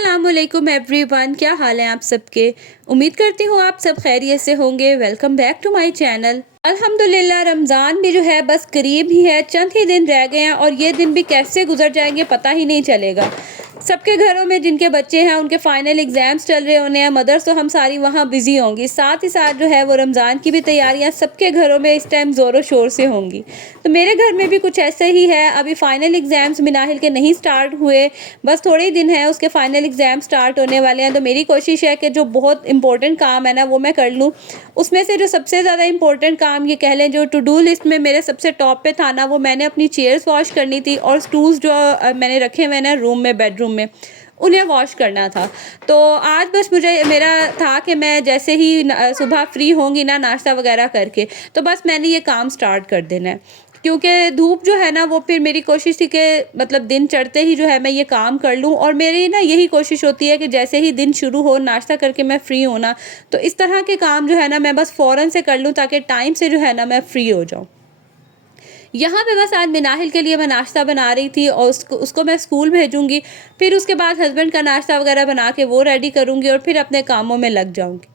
अस्सलामुअलैकुम एवरीवन, क्या हाल है आप सबके। उम्मीद करती हूँ आप सब खैरियत से होंगे। Welcome back to my channel. अल्हम्दुलिल्लाह रमज़ान भी जो है बस करीब ही है, चंद ही दिन रह गए हैं और ये दिन भी कैसे गुजर जाएंगे पता ही नहीं चलेगा। सबके घरों में जिनके बच्चे हैं उनके फाइनल एग्ज़ाम्स चल रहे होने हैं, मदर्स तो हम सारी वहाँ बिज़ी होंगी। साथ ही साथ जो है वो रमज़ान की भी तैयारियाँ सबके घरों में इस टाइम ज़ोरों शोर से होंगी। तो मेरे घर में भी कुछ ऐसे ही है। अभी फाइनल एग्ज़ाम्स मिनाहिल के नहीं स्टार्ट हुए, बस थोड़े ही दिन हैं उसके फाइनल एग्ज़ाम स्टार्ट होने वाले हैं। तो मेरी कोशिश है कि जो बहुत इंपॉर्टेंट काम है ना वो मैं कर लूँ। उसमें से जो सबसे ज़्यादा इंपॉर्टेंट काम ये कह लें जो टू डू लिस्ट में मेरे सबसे टॉप पे था ना, वो मैंने अपनी चेयर्स वॉश करनी थी और स्टूल्स जो मैंने रखे हुए ना रूम में, बेडरूम में, उन्हें वॉश करना था। तो आज बस मुझे मेरा था कि मैं जैसे ही सुबह फ्री होंगी ना नाश्ता वगैरह करके, तो बस मैंने ये काम स्टार्ट कर देना है। क्योंकि धूप जो है ना वो फिर मेरी कोशिश थी कि मतलब दिन चढ़ते ही जो है मैं ये काम कर लूँ, और मेरी ना यही कोशिश होती है कि जैसे ही दिन शुरू हो नाश्ता करके मैं फ़्री हूँ ना, तो इस तरह के काम जो है ना मैं बस फ़ौरन से कर लूँ ताकि टाइम से जो है ना मैं फ़्री हो जाऊँ। यहाँ पे बस आज मिनाहिल के लिए मैं नाश्ता बना रही थी और उसको मैं स्कूल भेजूँगी। फिर उसके बाद हस्बैंड का नाश्ता वगैरह बना के वो रेडी करूँगी और फिर अपने कामों में लग जाऊँगी।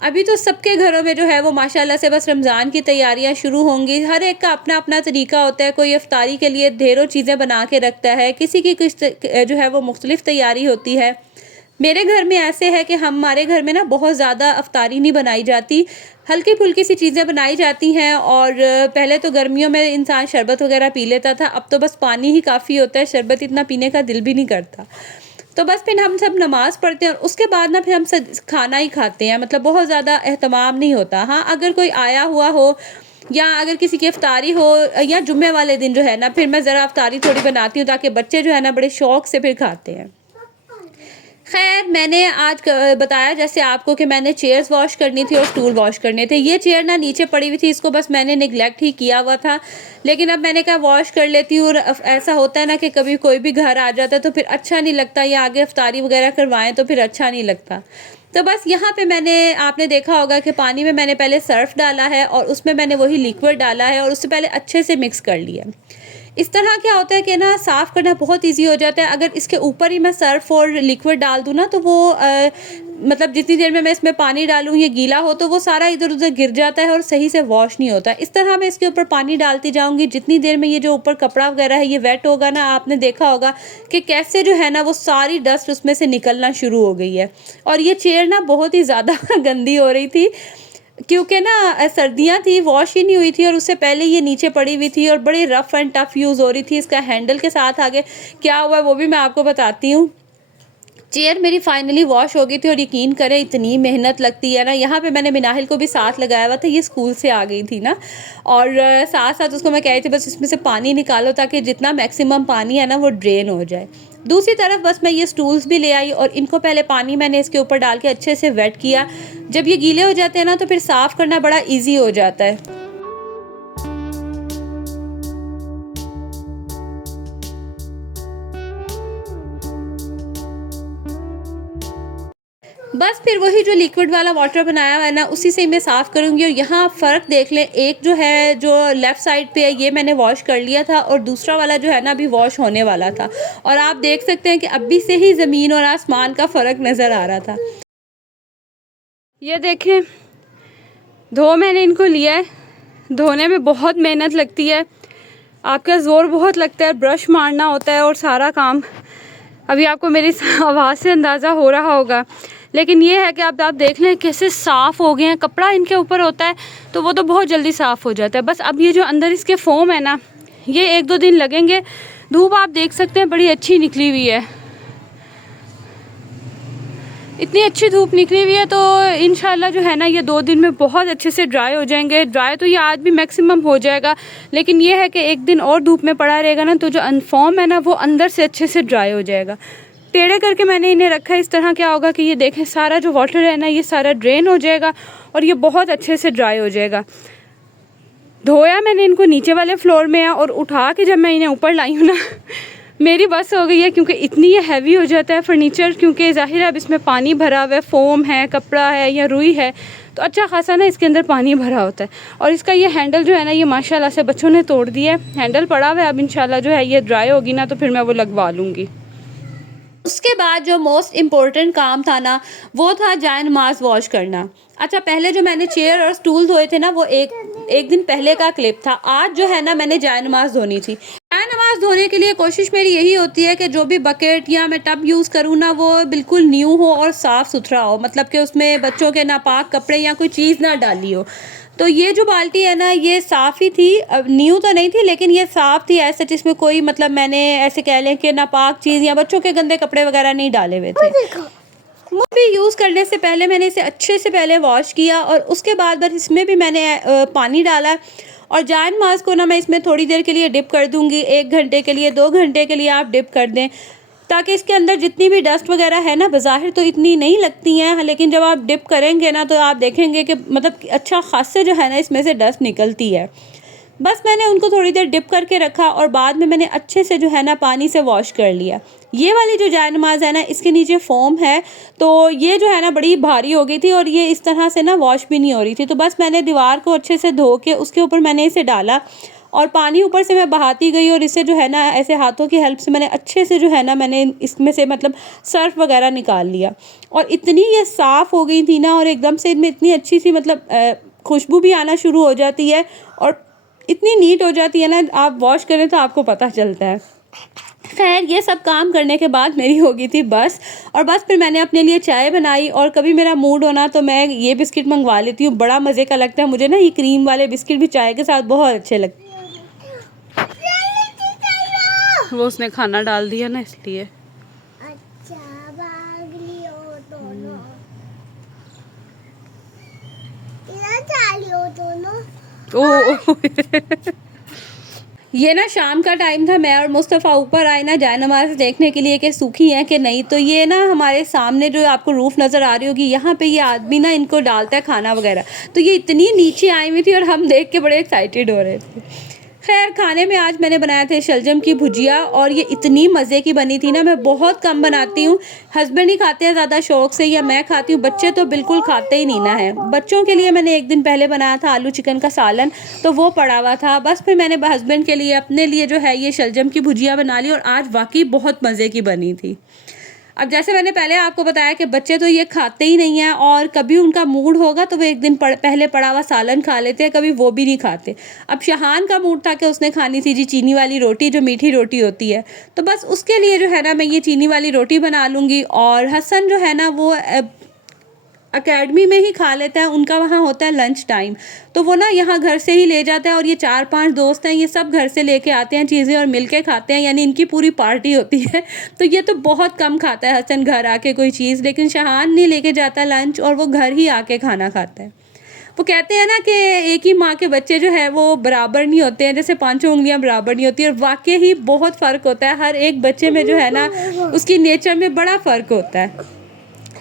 अभी तो सबके घरों में जो है वो माशाल्लाह से बस रमज़ान की तैयारियां शुरू होंगी। हर एक का अपना अपना तरीका होता है। कोई इफ्तारी के लिए ढेरों चीज़ें बना के रखता है, किसी की कुछ जो है वो मुख्तलिफ़ तैयारी होती है। मेरे घर में ऐसे है कि हमारे घर में ना बहुत ज़्यादा इफ्तारी नहीं बनाई जाती, हल्की-फुल्की सी चीज़ें बनाई जाती हैं। और पहले तो गर्मियों में इंसान शरबत वगैरह पी लेता था, अब तो बस पानी ही काफ़ी होता है, शरबत इतना पीने का दिल भी नहीं करता। तो बस फिर हम सब नमाज़ पढ़ते हैं और उसके बाद ना फिर हम खाना ही खाते हैं, मतलब बहुत ज़्यादा एहतमाम नहीं होता। हाँ, अगर कोई आया हुआ हो या अगर किसी की इफ्तारी हो या जुम्मे वाले दिन जो है ना फिर मैं ज़रा इफ्तारी थोड़ी बनाती हूँ ताकि बच्चे जो है ना बड़े शौक़ से फिर खाते हैं। खैर, मैंने आज बताया जैसे आपको कि मैंने चेयर्स वॉश करनी थी और स्टूल वॉश करने थे। ये चेयर ना नीचे पड़ी हुई थी, इसको बस मैंने नेग्लेक्ट ही किया हुआ था, लेकिन अब मैंने कहा वॉश कर लेती हूँ। और ऐसा होता है ना कि कभी कोई भी घर आ जाता है तो फिर अच्छा नहीं लगता, या आगे इफ्तारी वगैरह करवाएं तो फिर अच्छा नहीं लगता। तो बस यहाँ पे आपने देखा होगा कि पानी में मैंने पहले सर्फ़ डाला है और उसमें मैंने वही लिक्विड डाला है और उससे पहले अच्छे से मिक्स कर लिया। इस तरह क्या होता है कि ना साफ़ करना बहुत ईज़ी हो जाता है। अगर इसके ऊपर ही मैं सर्फ़ और लिक्विड डाल दूँ ना तो वो मतलब जितनी देर में मैं इसमें पानी डालूँ ये गीला हो तो वो सारा इधर-उधर गिर जाता है और सही से वॉश नहीं होता। इस तरह मैं इसके ऊपर पानी डालती जाऊँगी, जितनी देर में ये जो ऊपर कपड़ा वगैरह है ये वेट होगा ना, आपने देखा होगा कि कैसे जो है ना वो सारी डस्ट उसमें से निकलना शुरू हो गई है। और ये चेयर ना बहुत ही ज़्यादा गंदी हो रही थी, क्योंकि ना सर्दियाँ थी, वॉश ही नहीं हुई थी और उससे पहले ये नीचे पड़ी हुई थी और बड़ी रफ़ एंड टफ़ यूज़ हो रही थी। इसका हैंडल के साथ आगे क्या हुआ है वो भी मैं आपको बताती हूँ। चेयर मेरी फाइनली वॉश हो गई थी और यकीन करें इतनी मेहनत लगती है ना। यहाँ पे मैंने मिनाहिल को भी साथ लगाया हुआ था, ये स्कूल से आ गई थी ना, और साथ साथ उसको मैं कह रही थी बस इसमें से पानी निकालो ताकि जितना मैक्सिमम पानी है ना वो ड्रेन हो जाए। दूसरी तरफ बस मैं ये स्टूल्स भी ले आई और इनको पहले पानी मैंने इसके ऊपर डाल के अच्छे से वेट किया। जब ये गीले हो जाते हैं ना तो फिर साफ़ करना बड़ा ईजी हो जाता है। बस फिर वही जो लिक्विड वाला वाटर बनाया हुआ है ना उसी से ही मैं साफ़ करूँगी। और यहाँ फ़र्क देख लें, एक जो है जो लेफ़्ट साइड पे है ये मैंने वॉश कर लिया था और दूसरा वाला जो है ना अभी वॉश होने वाला था। और आप देख सकते हैं कि अभी से ही ज़मीन और आसमान का फ़र्क नज़र आ रहा था। ये देखें, मैंने इनको लिया है। धोने में बहुत मेहनत लगती है, आपका ज़ोर बहुत लगता है, ब्रश मारना होता है और सारा काम। अभी आपको मेरी आवाज़ से अंदाज़ा हो रहा होगा, लेकिन ये है कि आप देख लें कैसे साफ़ हो गए हैं। कपड़ा इनके ऊपर होता है तो वो तो बहुत जल्दी साफ़ हो जाता है। बस अब ये जो अंदर इसके फ़ोम है ना, ये 1-2 दिन लगेंगे। धूप आप देख सकते हैं बड़ी अच्छी निकली हुई है, इतनी अच्छी धूप निकली हुई है। तो इंशाल्लाह जो है ना ये 2 दिन में बहुत अच्छे से ड्राई हो जाएंगे। ड्राई तो ये आज भी मैक्सिमम हो जाएगा, लेकिन ये है कि एक दिन और धूप में पड़ा रहेगा ना तो जो अनफॉर्म है ना वो अंदर से अच्छे से ड्राई हो जाएगा। टेढ़े करके मैंने इन्हें रखा है, इस तरह क्या होगा कि ये देखें सारा जो वाटर है ना ये सारा ड्रेन हो जाएगा और ये बहुत अच्छे से ड्राई हो जाएगा। धोया मैंने इनको नीचे वाले फ्लोर में है और उठा के जब मैं इन्हें ऊपर लाई हूँ ना मेरी बस हो गई है, क्योंकि इतनी ये हैवी हो जाता है फर्नीचर। क्योंकि ज़ाहिर है अब इसमें पानी भरा हुआ है, फ़ोम है, कपड़ा है या रुई है, तो अच्छा खासा ना इसके अंदर पानी भरा होता है। और इसका ये हैंडल जो है ना ये माशाल्लाह से बच्चों ने तोड़ दिया है, हैंडल पड़ा हुआ है। अब इंशाल्लाह जो है ये ड्राई होगी ना तो फिर मैं वो लगवा लूँगी। उसके बाद जो मोस्ट इम्पोर्टेंट काम था ना, वो था जाए नमाज़ वॉश करना। अच्छा, पहले जो मैंने चेयर और स्टूल धोए थे ना, वो एक दिन पहले का क्लिप था। आज जो है ना, मैंने जाए नमाज़ धोनी थी। जाए नमाज़ धोने के लिए कोशिश मेरी यही होती है कि जो भी बकेट या मैं टब यूज़ करूँ ना, वो बिल्कुल न्यू हो और साफ़ सुथरा हो, मतलब कि उसमें बच्चों के नापाक कपड़े या कोई चीज़ ना डाली हो। तो ये जो बाल्टी है ना, ये साफ़ ही थी, अब न्यू तो नहीं थी लेकिन ये साफ़ थी ऐसे, जिसमें कोई मतलब मैंने ऐसे कह लें कि नापाक चीज़ या बच्चों के गंदे कपड़े वगैरह नहीं डाले हुए थे। वो भी यूज़ करने से पहले मैंने इसे अच्छे से पहले वॉश किया और उसके बाद बस इसमें भी मैंने पानी डाला और जाए नमाज़ को ना मैं इसमें थोड़ी देर के लिए डिप कर दूँगी, 1 घंटे के लिए, 2 घंटे के लिए आप डिप कर दें, ताकि इसके अंदर जितनी भी डस्ट वगैरह है ना, बज़ाहिर तो इतनी नहीं लगती हैं, लेकिन जब आप डिप करेंगे ना तो आप देखेंगे कि मतलब अच्छा ख़ासा जो है ना, इसमें से डस्ट निकलती है। बस मैंने उनको थोड़ी देर डिप करके रखा और बाद में मैंने अच्छे से जो है ना, पानी से वॉश कर लिया। ये वाली जो जाए नमाज़ है ना, इसके नीचे फ़ोम है, तो ये जो है ना, बड़ी भारी हो गई थी और ये इस तरह से ना वॉश भी नहीं हो रही थी। तो बस मैंने दीवार को अच्छे से धो के उसके ऊपर मैंने इसे डाला और पानी ऊपर से मैं बहाती गई और इसे जो है ना, ऐसे हाथों की हेल्प से मैंने अच्छे से जो है ना, मैंने इसमें से मतलब सर्फ वगैरह निकाल लिया और इतनी ये साफ़ हो गई थी ना, और एकदम से इनमें इतनी अच्छी सी मतलब खुशबू भी आना शुरू हो जाती है और इतनी नीट हो जाती है ना, आप वॉश करें तो आपको पता चलता है। खैर, ये सब काम करने के बाद मेरी हो गई थी बस, और बस फिर मैंने अपने लिए चाय बनाई और कभी मेरा मूड होना तो मैं ये बिस्किट मंगवा लेती हूँ, बड़ा मज़े का लगता है मुझे ना, ये क्रीम वाले बिस्किट भी चाय के साथ बहुत अच्छे लगते हैं। वो उसने खाना डाल दिया ना, इसलिए। अच्छा, भाग लियो दोनों। ओह ये ना शाम का टाइम था, मैं और मुस्तफ़ा ऊपर आए ना जाए नमाज़ देखने के लिए कि सूखी हैं कि नहीं। तो ये ना हमारे सामने जो आपको रूफ़ नज़र आ रही होगी, यहाँ पे ये आदमी ना इनको डालता है खाना वगैरह। तो ये इतनी नीचे आई हुई थी और हम देख के बड़े एक्साइटेड हो रहे थे। खैर, खाने में आज मैंने बनाया थे शलजम की भुजिया और ये इतनी मज़े की बनी थी ना, मैं बहुत कम बनाती हूँ। हस्बैंड ही खाते हैं ज़्यादा शौक़ से, या मैं खाती हूँ, बच्चे तो बिल्कुल खाते ही नहीं ना है। बच्चों के लिए मैंने एक दिन पहले बनाया था आलू चिकन का सालन, तो वो पड़ा हुआ था। बस फिर मैंने हस्बैंड के लिए, अपने लिए जो है ये शलजम की भुजिया बना ली और आज वाकई बहुत मज़े की बनी थी। अब जैसे मैंने पहले आपको बताया कि बच्चे तो ये खाते ही नहीं हैं, और कभी उनका मूड होगा तो वो एक दिन पहले पड़ा हुआ सालन खा लेते हैं, कभी वो भी नहीं खाते। अब शहान का मूड था कि उसने खानी थी जी चीनी वाली रोटी, जो मीठी रोटी होती है, तो बस उसके लिए जो है ना, मैं ये चीनी वाली रोटी बना लूँगी। और हसन जो है ना, वो एकेडमी में ही खा लेता है, उनका वहाँ होता है लंच टाइम, तो वो ना यहाँ घर से ही ले जाता है। और ये 4-5 दोस्त हैं, ये सब घर से लेके आते हैं चीज़ें और मिल के खाते हैं, यानी इनकी पूरी पार्टी होती है। तो ये तो बहुत कम खाता है हसन घर आके कोई चीज़, लेकिन शहान नहीं लेके जाता लंच, और वो घर ही आके खाना खाता है। वो कहते हैं ना कि एक ही माँ के बच्चे जो है वो बराबर नहीं होते हैं, जैसे 5 उंगलियां बराबर नहीं होती, और वाकई ही बहुत फ़र्क होता है, हर एक बच्चे में जो है ना, उसकी नेचर में बड़ा फ़र्क होता है।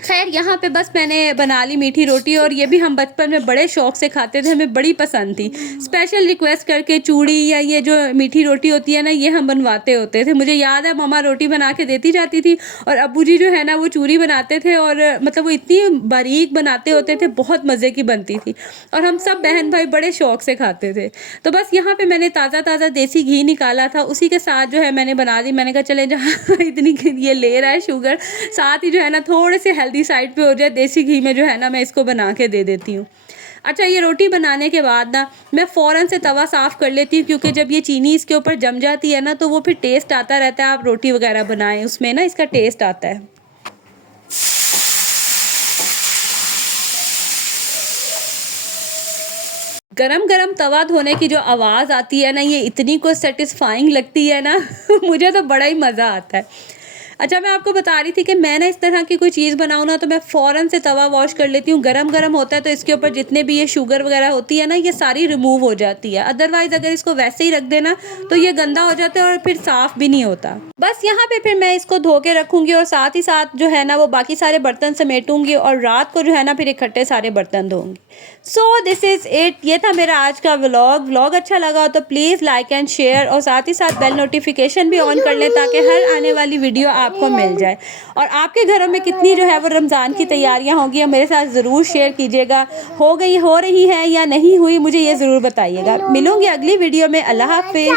खैर, यहाँ पे बस मैंने बना ली मीठी रोटी, और ये भी हम बचपन में बड़े शौक़ से खाते थे, हमें बड़ी पसंद थी। स्पेशल रिक्वेस्ट करके चूड़ी या ये जो मीठी रोटी होती है ना, ये हम बनवाते होते थे। मुझे याद है मम्मा रोटी बना के देती जाती थी और अब्बू जी जो है ना, वो चूड़ी बनाते थे, और मतलब वो इतनी बारीक बनाते होते थे, बहुत मज़े की बनती थी, और हम सब बहन भाई बड़े शौक़ से खाते थे। तो बस यहाँ पर मैंने ताज़ा देसी घी निकाला था, उसी के साथ जो है मैंने बना दी। मैंने कहा चले जहाँ इतनी ये ले रहा है शुगर, साथ ही जो है ना थोड़े से हेल्दी साइड पे हो जाए, देसी घी में जो है ना मैं इसको बना के दे देती हूँ। अच्छा, ये रोटी बनाने के बाद ना मैं फ़ौरन से तवा साफ़ कर लेती हूँ, क्योंकि जब ये चीनी इसके ऊपर जम जाती है ना, तो वो फिर टेस्ट आता रहता है। आप रोटी वगैरह बनाएं, उसमें ना इसका टेस्ट आता है। गरम गरम तवा धोने की जो आवाज़ आती है ना, ये इतनी को सेटिस्फाइंग लगती है ना मुझे तो बड़ा ही मज़ा आता है। अच्छा, मैं आपको बता रही थी कि मैं ना इस तरह की कोई चीज़ बनाऊँ ना, तो मैं फ़ौरन से तवा वॉश कर लेती हूँ। गरम गरम होता है तो इसके ऊपर जितने भी ये शुगर वगैरह होती है ना, ये सारी रिमूव हो जाती है। अदरवाइज़ अगर इसको वैसे ही रख देना तो ये गंदा हो जाता है और फिर साफ़ भी नहीं होता। बस यहाँ पे फिर मैं इसको धो के रखूँगी, और साथ ही साथ जो है ना, वो बाकी सारे बर्तन समेटूँगी, और रात को जो है ना फिर इकट्ठे सारे बर्तन धोऊँगी। सो दिस इज़ इट, ये था मेरा आज का व्लॉग अच्छा लगा हो तो प्लीज़ लाइक एंड शेयर, और साथ ही साथ बेल नोटिफिकेशन भी ऑन कर लें, ताकि हर आने वाली वीडियो आपको मिल जाए। और आपके घरों में कितनी जो है वो रमज़ान की तैयारियां होंगी, मेरे साथ ज़रूर शेयर कीजिएगा। हो रही है या नहीं हुई, मुझे ये ज़रूर बताइएगा। मिलूँगी अगली वीडियो में। अल्लाह हाफ़िज़।